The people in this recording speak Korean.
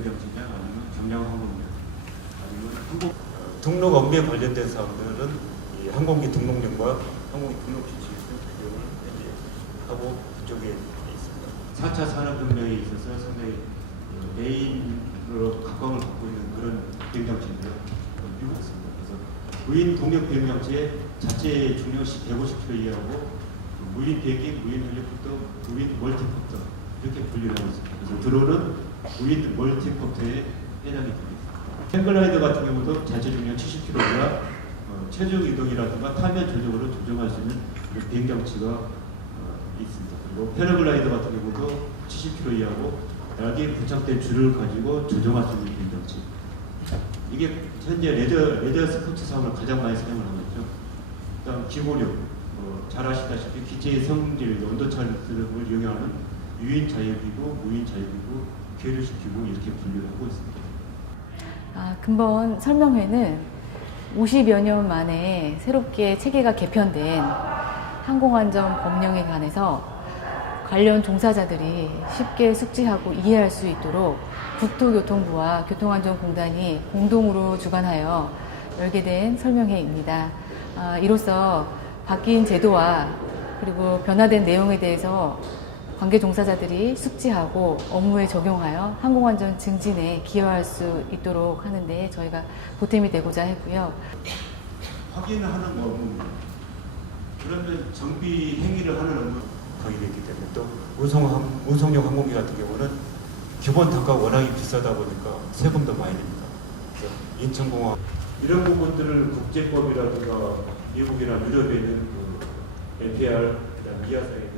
있는 항공 어, 등록 업무에 관련된 사항들은 이 항공기 등록령과 항공기 등록 규정을 현재 하고 그쪽에 있습니다. 4차 산업혁명에 있어서 상당히 어, 메인으로 각광을 받고 있는 그런 비행장치인데요. 어, 미국 같습니다. 그래서 무인 동력 비행장치의 자체 중량 150km 이하고 무인 비행기, 무인 헬리콥터, 무인 멀티콥터 이렇게 분류를 하고 있습니다. 그래서 드론은 무인 멀티콥터에 해당이 됩니다. 행글라이더 같은 경우도 자체 중량 70kg 이하 어, 체중 이동이라든가 타면 조정으로 조정할 수 있는 그런 비행 장치가 어, 있습니다. 그리고 패러글라이더 같은 경우도 70kg 이하고 날개에 부착된 줄을 가지고 조정할 수 있는 비행 장치. 이게 현재 레저, 레저 스포츠 사업을 가장 많이 사용을 하고 있죠. 그다음 기고력, 어, 잘 아시다시피 기체의 성질, 온도 차를 이용하는 유인 자유기구, 무인 자유기구, 계류식 기구 이렇게 분류를 하고 있습니다. 아, 근본 설명회는 50여 년 만에 새롭게 체계가 개편된 항공안전 법령에 관해서 관련 종사자들이 쉽게 숙지하고 이해할 수 있도록 국토교통부와 교통안전공단이 공동으로 주관하여 열게 된 설명회입니다. 아, 이로써 바뀐 제도와 그리고 변화된 내용에 대해서 관계 종사자들이 숙지하고 업무에 적용하여 항공안전 증진에 기여할 수 있도록 하는데 저희가 보탬이 되고자 했고요. 확인하는 업무입니다. 그러면 정비 행위를 하는 업무 하게 됐기 때문에 또 운송 운송용 항공기 같은 경우는 기본 단가가 워낙에 비싸다 보니까 세금도 많이 냅니다. 인천공항 이런 부분들을 국제법이라든가 미국이나 유럽에 있는 그 NPR 그다음 이하사에